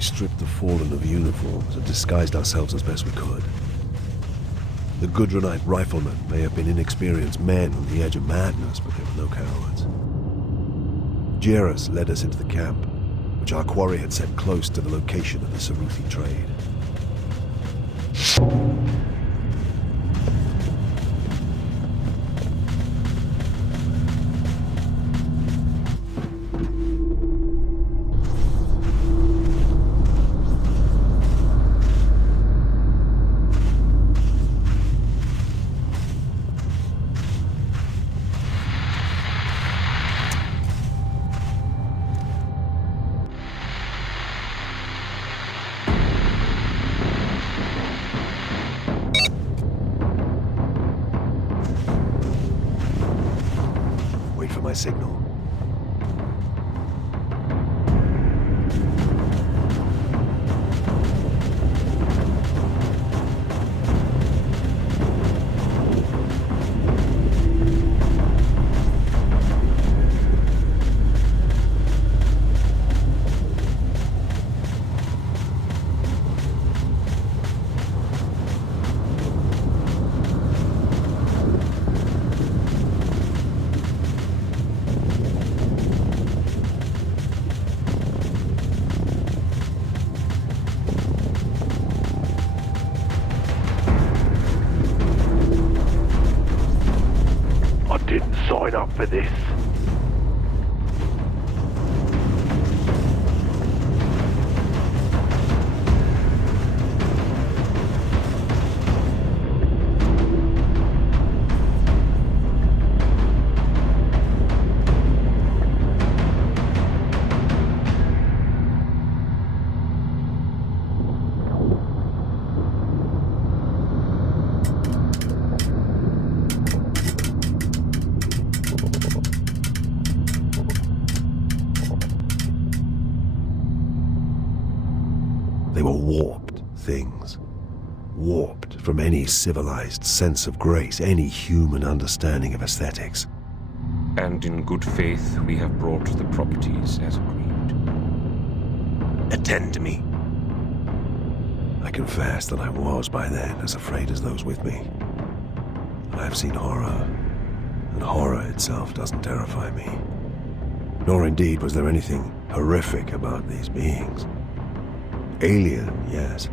We stripped the fallen of uniforms and disguised ourselves as best we could. The Gudronite riflemen may have been inexperienced men on the edge of madness, but they were no cowards. Jairus led us into the camp, which our quarry had set close to the location of the Saruthi trade. My signal. Up for this. They were warped things. Warped from any civilized sense of grace, any human understanding of aesthetics. And in good faith, we have brought the properties as agreed. Attend to me. I confess that I was by then as afraid as those with me. I have seen horror, and horror itself doesn't terrify me. Nor indeed was there anything horrific about these beings. Alien, yes,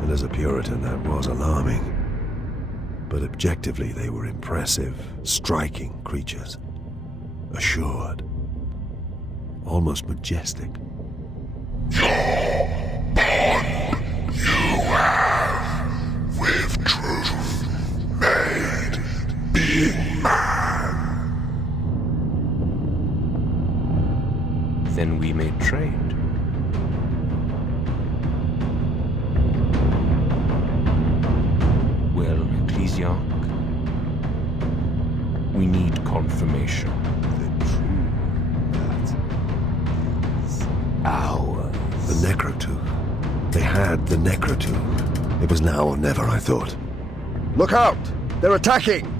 and as a Puritan that was alarming. But objectively they were impressive, striking creatures. Assured. Almost majestic. Your bond you have with truth made being man. Then we may trade. Well, Ecclesiarch, we need confirmation. The truth that is ours. The Necroteuch. They had the Necroteuch. It was now or never, I thought. Look out! They're attacking!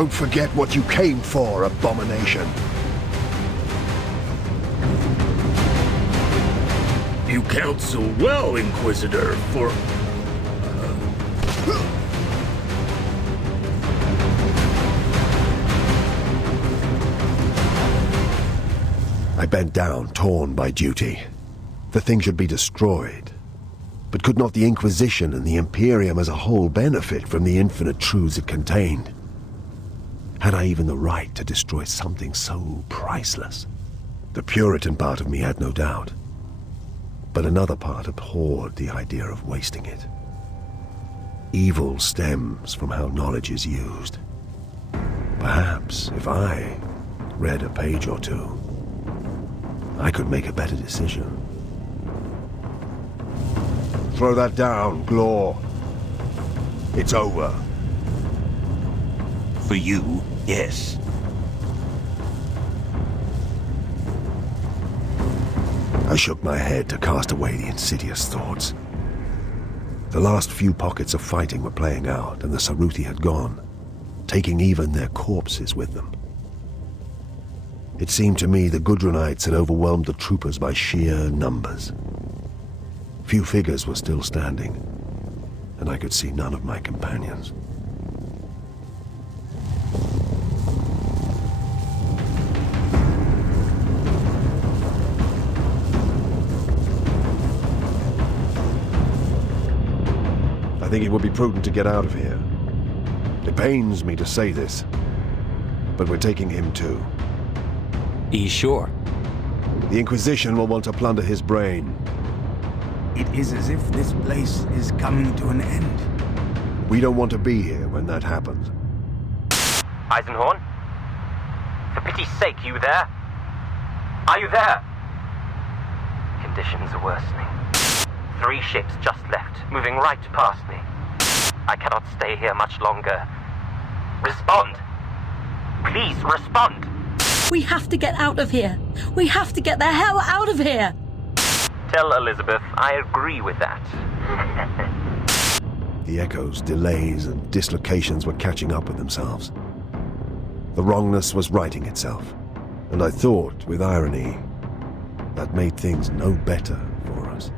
Don't forget what you came for, abomination. You counsel well, Inquisitor, for... I bent down, torn by duty. The thing should be destroyed. But could not the Inquisition and the Imperium as a whole benefit from the infinite truths it contained? Had I even the right to destroy something so priceless? The Puritan part of me had no doubt. But another part abhorred the idea of wasting it. Evil stems from how knowledge is used. Perhaps if I read a page or two, I could make a better decision. Throw that down, Glor. It's over. For you, yes. I shook my head to cast away the insidious thoughts. The last few pockets of fighting were playing out, and the Saruthi had gone, taking even their corpses with them. It seemed to me the Gudrunites had overwhelmed the troopers by sheer numbers. Few figures were still standing, and I could see none of my companions. I think it would be prudent to get out of here. It pains me to say this, but we're taking him too. Are you sure? The Inquisition will want to plunder his brain. It is as if this place is coming to an end. We don't want to be here when that happens. Eisenhorn? For pity's sake, you there? Are you there? Conditions are worsening. 3 ships just left, moving right past me. I cannot stay here much longer. Respond! Please, respond! We have to get out of here. We have to get the hell out of here. Tell Elizabeth I agree with that. The echoes, delays, and dislocations were catching up with themselves. The wrongness was righting itself, and I thought, with irony, that made things no better for us.